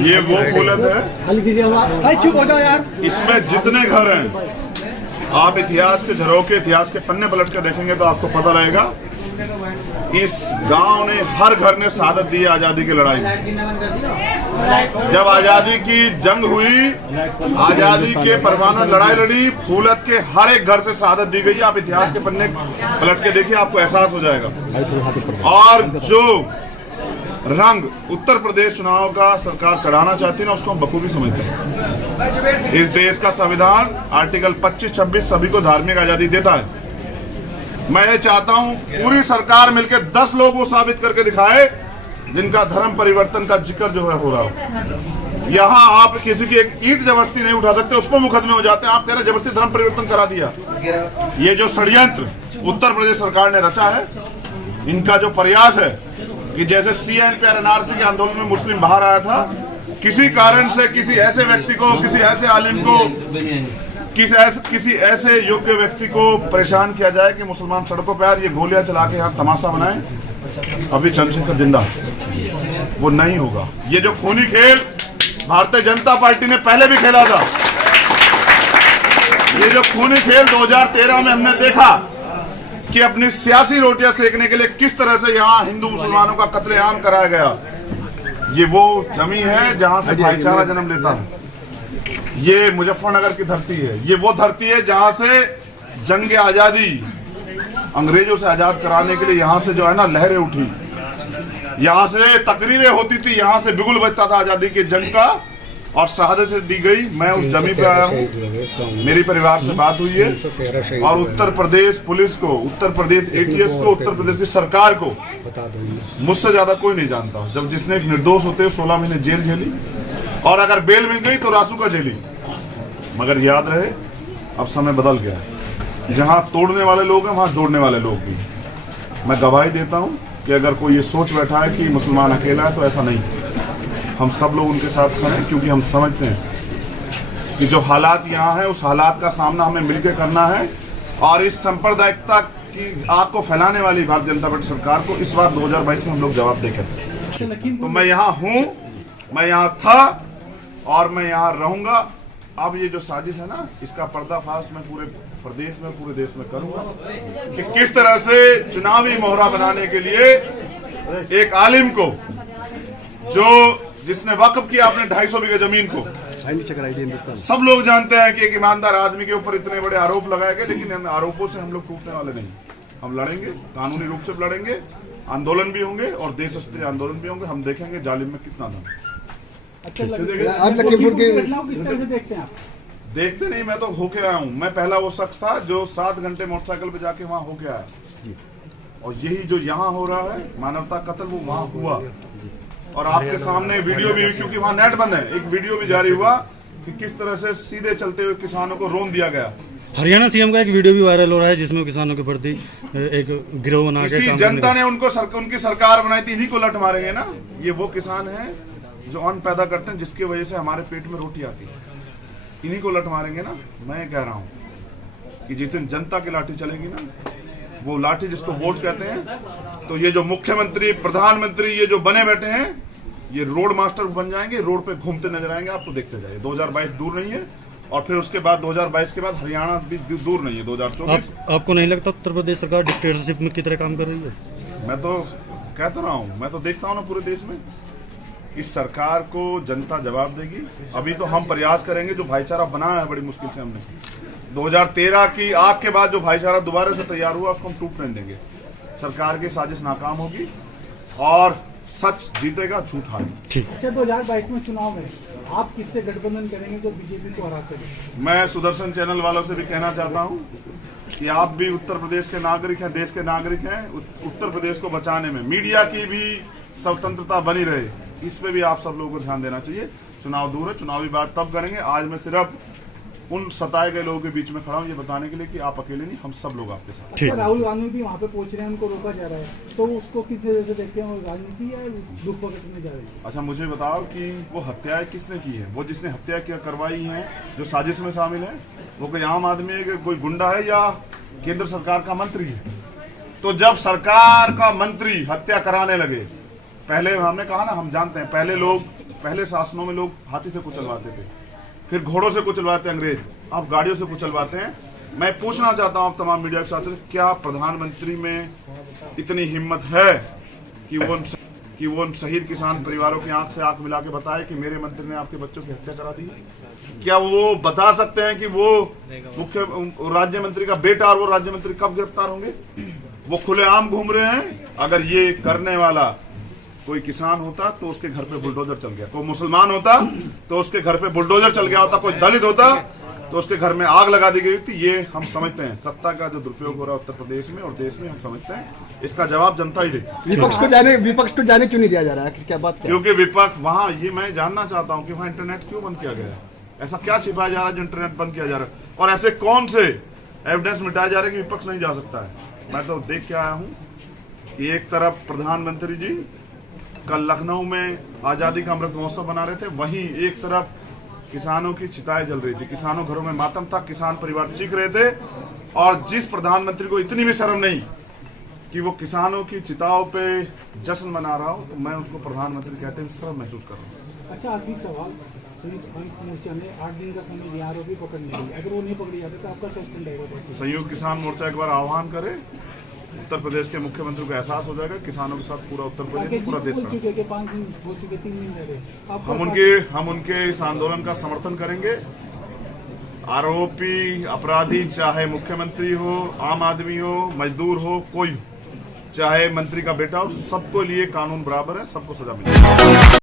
ये वो फूलत है, चुप हो जाओ यार। इसमें जितने घर हैं, आप इतिहास के झरोखे, इतिहास के पन्ने पलट कर देखेंगे तो आपको पता लगेगा इस गांव ने, हर घर ने शहादत दी आजादी की लड़ाई में। जब आजादी की जंग हुई, आजादी के परवाना लड़ाई लड़ी, फूलत के हर एक घर से शहादत दी गई। आप इतिहास के पन्ने पलट के देखिए, आपको एहसास हो जाएगा। और जो रंग उत्तर प्रदेश चुनाव का सरकार चढ़ाना चाहती है ना, उसको हम बखूबी समझते हैं। इस देश का संविधान आर्टिकल 25-26 सभी को धार्मिक आजादी देता है। मैं ये चाहता हूं पूरी सरकार मिलकर 10 लोग वो साबित करके दिखाए जिनका धर्म परिवर्तन का जिक्र जो है हो रहा हो। यहाँ आप किसी की एक ईंट जबरदस्ती नहीं उठा सकते, उस पर मुकदमे हो जाते हैं। आप कह रहे जबरदस्ती धर्म परिवर्तन करा दिया। ये जो षड्यंत्र उत्तर प्रदेश सरकार ने रचा है, इनका जो प्रयास है कि जैसे CNP NRC के आंदोलन में मुस्लिम बाहर आया था, किसी कारण से किसी ऐसे व्यक्ति को, किसी ऐसे आलिम को, किसी ऐसे योग्य व्यक्ति को परेशान किया जाए कि मुसलमान सड़कों पर ये गोलियां चला के यहाँ तमाशा बनाए। अभी चंद्रशेखर जिंदा, वो नहीं होगा। ये जो खूनी खेल भारतीय जनता पार्टी ने पहले भी खेला था, ये जो खूनी खेल 2013 में हमने देखा कि अपनी सियासी रोटियां सेकने के लिए किस तरह से यहाँ हिंदू मुसलमानों का कत्लेआम कराया गया, ये वो जमीन है जहां से भाईचारा जन्म लेता है। ये मुजफ्फरनगर की धरती है, ये वो धरती है जहां से जंग आजादी अंग्रेजों से आजाद कराने के लिए यहाँ से जो है ना लहरें उठी, यहाँ से तकरीरें होती थी, यहाँ से बिगुल बजता था आजादी के जंग का, और शहादत से दी गई। मैं उस जमीन पे आया हूँ, मेरी परिवार से बात हुई है, और उत्तर प्रदेश पुलिस को, उत्तर प्रदेश ATS को, उत्तर प्रदेश की सरकार को मुझसे ज्यादा कोई नहीं जानता। जब जिसने एक निर्दोष होते 16 महीने जेल झेली, और अगर बेल मिल गई तो रासू का झेली। मगर याद रहे, अब समय बदल गया। जहां तोड़ने वाले लोग हैं वहां जोड़ने वाले लोग भी। मैं गवाही देता हूं कि अगर कोई ये सोच बैठा है कि मुसलमान अकेला है, तो ऐसा नहीं। हम सब लोग उनके साथ खड़े हैं, क्योंकि हम समझते हैं कि जो हालात यहाँ है, उस हालात का सामना हमें मिलकर करना है। और इस सांप्रदायिकता की आग को फैलाने वाली भारतीय जनता पार्टी सरकार को इस बार 2022 में हम लोग जवाब देंगे। तो मैं यहाँ हूँ, मैं यहाँ था, और मैं यहाँ रहूंगा। अब ये जो साजिश है ना, इसका पर्दाफाश मैं पूरे प्रदेश में, पूरे देश में करूंगा कि किस तरह से चुनावी मोहरा बनाने के लिए एक आलिम को, जिसने वक्फ किया अपने 250 बीघे जमीन को, सब लोग जानते हैं कि एक ईमानदार आदमी के ऊपर इतने बड़े आरोप लगाए गए, लेकिन इन आरोपों से हम लोग टूटने वाले नहीं। हम लड़ेंगे, कानूनी रूप से लड़ेंगे, आंदोलन भी होंगे और देश स्तरीय आंदोलन भी होंगे। हम देखेंगे जालिम में कितना दम। अच्छा, आप लखीमपुर की घटनाओं किस तरह से देखते हैं आप? देखते नहीं, मैं तो होके आया हूँ। मैं पहला वो शख्स था जो 7 घंटे मोटरसाइकिल पे जाके वहाँ होके आया, और यही जो यहाँ हो रहा है मानवता कत्ल, वो वहाँ हुआ। और आपके सामने वीडियो भी हुई, क्योंकि वहाँ नेट बंद है, एक वीडियो भी जारी हुआ कि किस तरह से सीधे चलते हुए किसानों को रोन दिया गया। हरियाणा CM का एक वीडियो भी वायरल हो रहा है, जिसमें किसानों के प्रति एक गिरोह बना के जनता ने उनकी सरकार बनाई थी, इन्हीं को लट मारेंगे ना। ये वो किसान हैं जो अन्न पैदा करते हैं, जिसकी वजह से हमारे पेट में रोटी आती है, इन्हीं को लट मारेंगे ना। मैं कह रहा हूँ कि जिस दिन जनता की लाठी चलेगी ना, वो लाठी जिसको वोट कहते हैं, तो ये जो मुख्यमंत्री, प्रधानमंत्री ये जो बने बैठे हैं, ये रोड मास्टर बन जाएंगे, रोड पे घूमते नजर आएंगे। आपको देखते जाइए, 2022 दूर नहीं है, और फिर उसके बाद 2022 के बाद हरियाणा भी दूर नहीं है, 2024। आपको नहीं लगता उत्तर प्रदेश सरकार डिक्टेटरशिप में की तरह काम कर रही है? मैं तो कहता रहा हूँ, मैं तो देखता हूँ ना पूरे देश में। इस सरकार को जनता जवाब देगी। अभी तो हम प्रयास करेंगे, जो भाईचारा बनाया है बड़ी मुश्किल से हमने, 2013 की आग के बाद जो भाईचारा दोबारा से तैयार हुआ, उसको हम टूटने देंगे। सरकार की साजिश नाकाम होगी और सच जीतेगा, झूठ हारेगा। अच्छा, 2022 में चुनाव में आप किससे गठबंधन करेंगे जो बीजेपी को हरा सके? मैं सुदर्शन चैनल वालों से भी कहना चाहता हूं कि आप भी उत्तर प्रदेश के नागरिक हैं, देश के नागरिक हैं। उत्तर प्रदेश को बचाने में मीडिया की भी स्वतंत्रता बनी रहे, इस पे भी आप सब लोगों को ध्यान देना चाहिए। चुनाव दूर है, चुनावी बात तब करेंगे। आज मैं सिर्फ उन सताए गए लोगों के बीच में खड़ा हूँ ये बताने के लिए कि आप अकेले नहीं, हम सब लोग आपके साथ। अच्छा, राहुल गांधी भी वहाँ पे पहुंच रहे हैं, उनको रोका जा रहा है, तो उसको किस तरह से देखते हैं? राजनीति या दुख पकड़ने जा रही है? अच्छा, मुझे बताओ कि वो हत्याएं किसने की है? वो जिसने हत्या करवाई है, जो साजिश में शामिल है, वो कोई आम आदमी है, कोई गुंडा है, या केंद्र सरकार का मंत्री है? तो जब सरकार का मंत्री हत्या कराने लगे, पहले हमने कहा ना, हम जानते हैं, पहले लोग पहले शासनों में लोग हाथी से कुचलवाते थे, फिर घोड़ों से कुचलवाते अंग्रेज, अब गाड़ियों से कुचलवाते हैं। मैं पूछना चाहता हूं आप तमाम मीडिया के साथ, क्या प्रधानमंत्री में इतनी हिम्मत है कि वो उन शहीद किसान परिवारों की आंख से आंख मिला के बताए कि मेरे मंत्री ने आपके बच्चों की हत्या करा दी? क्या वो बता सकते हैं कि वो मुख्य राज्य मंत्री का बेटा और वो राज्य मंत्री कब गिरफ्तार होंगे? वो खुलेआम घूम रहे हैं। अगर ये करने वाला कोई किसान होता तो उसके घर पे बुलडोजर चल गया, कोई मुसलमान होता तो उसके घर पे बुलडोजर चल गया होता, कोई दलित होता तो उसके घर में आग लगा दी गई थी। ये हम समझते हैं सत्ता का जो दुरुपयोग हो रहा है उत्तर प्रदेश में और देश में, हम समझते हैं। इसका जवाब जनता ही देगी। विपक्ष को जाने क्यों नहीं दिया जा रहा है? क्या बात क्या? क्योंकि विपक्ष वहां, ये मैं जानना चाहता हूं कि वहां इंटरनेट क्यों बंद किया गया है? ऐसा क्या छिपाया जा रहा है जो इंटरनेट बंद किया जा रहा है? और ऐसे कौन से एविडेंस मिटाया जा रहा है कि विपक्ष नहीं जा सकता है? मैं तो देख के आया हूं कि एक तरफ प्रधानमंत्री जी कल लखनऊ में आजादी का अमृत महोत्सव बना रहे थे, वहीं एक तरफ किसानों की चिताएं जल रही थी, किसानों घरों में मातम था, किसान परिवार चीख रहे थे। और जिस प्रधानमंत्री को इतनी भी शर्म नहीं कि वो किसानों की चिताओं पे जश्न मना रहा हो, तो मैं उनको प्रधानमंत्री कहते हैं शर्म महसूस कर रहा हूँ। अच्छा, आखिरी सवाल, संयुक्त मोर्चा ने 8 दिन का समय दिया आरोपी पकड़ने के लिए, अगर वो नहीं पकड़े जाते तो आपका क्या स्टैंड रहेगा? संयुक्त किसान मोर्चा एक बार आह्वान करे, उत्तर प्रदेश के मुख्यमंत्री को एहसास हो जाएगा किसानों के साथ पूरा उत्तर प्रदेश, पूरा देश बोल चुके कि 5 दिन बोल चुके, 3 दिन रह गए। हम उनके इस आंदोलन का समर्थन करेंगे। आरोपी अपराधी चाहे मुख्यमंत्री हो, आम आदमी हो, मजदूर हो, कोई हो, चाहे मंत्री का बेटा हो, सबको लिए कानून बराबर है, सबको सजा मिलेगी।